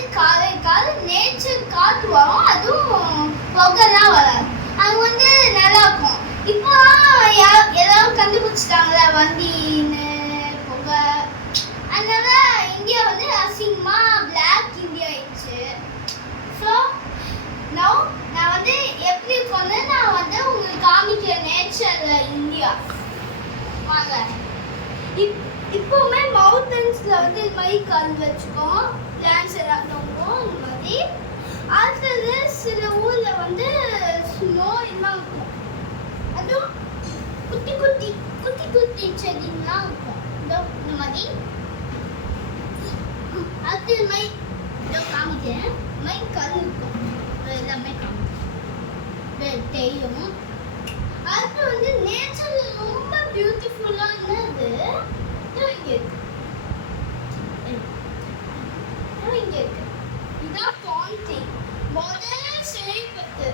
வந்து காரைக்கால் நேச்சர் காத்து வரும், அதுவும் புகைலாம் வராது. அது வந்து நல்லா இருக்கும். இப்போ எல்லாரும் கண்டுபிடிச்சிட்டாங்களா வண்டின்னு புகை, அதனால இந்தியா வந்து அசிங்கமா பிளாக் இந்தியா ஆயிடுச்சு. ஸோ நவ் நான் வந்து எப்படி இருக்கோன்னு நான் வந்து உங்களுக்கு காமிக்கிற நேச்சர் இந்தியா வாங்க. இப்போவுமே மவுண்டன்ஸ்ல வந்து இது மாதிரி கல் வச்சுக்கோம், பிளான்ஸ் எல்லாம் தொங்கும் இந்த மாதிரி. அடுத்தது சில ஊர்ல வந்து ஸ்னோ எல்லாம் இருக்கும், அதுவும் குட்டி குட்டி குட்டி குட்டி செடிங்கெல்லாம் இருக்கும் இந்த மாதிரி. அடுத்து இது மாதிரி இதோ காமிக்கிறேன், இது மாதிரி கல் இருக்கும், எல்லாமே காமிக்கிறேன் தெரியும். அடுத்து வந்து நேச்சர் ரொம்ப பியூட்டிஃபுல்லானது இங்க இருக்கு. இதான் பாண்டி முதல்ல செழிப்பது.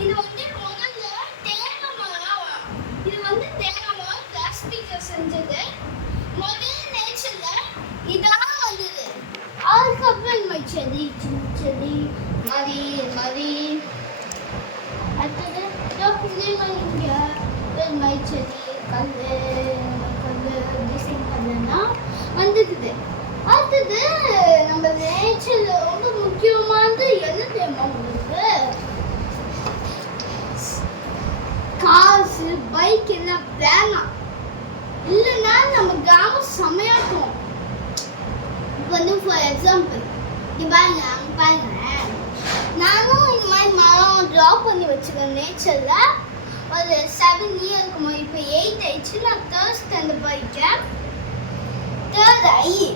இது வந்து முதல்ல தேங்காய் மரம் வரும். இது வந்து தேங்காய் மரம் பிளாஸ்டிக்ல செஞ்சது. முதல் நேச்சர்ல இதான் வந்தது. அதுக்கப்புறம் இந்த செடி சின்ன செடி மாதிரி மாதிரி. அடுத்தது இதே மாதிரி இங்க இது மாதிரி செடி கல் டிசைன் பண்ணா வந்துக்குது. அடுத்தது நம்ம நேச்சர்ல ரொம்ப முக்கியமானது என்ன தெரியுமா உங்களுக்கு? காசு பைக் எல்லாம் வேணாம், இல்லைன்னா நம்ம கிராமம் செம்மையாக்கும். இப்போ வந்து ஃபார் எக்ஸாம்பிள் இங்க பாருங்க, அங்க பாருங்க, நானும் இந்த மாதிரி மரம் ட்ரா பண்ணி வச்சுக்கேன் நேச்சர்ல. ஒரு 7 இயர் இருக்குமா, இப்போ 8 ஆயிடுச்சு. நான் 3rd ஸ்டாண்டர்ட் படிக்கிறேன், 3rd ஆகி.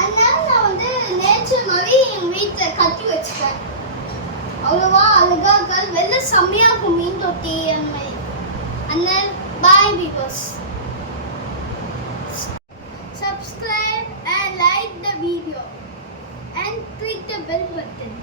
அதனால நான் வந்து நேச்சர் மாதிரி எங்கள் வீட்டில் கட்டி வச்சுப்பேன். அவ்வளோவா அழகாக வெளில செம்மையாக இருக்கும் மீன் தொட்டி அந்த மாதிரி. அதனால பாய் viewers, subscribe and like the video and click the bell button.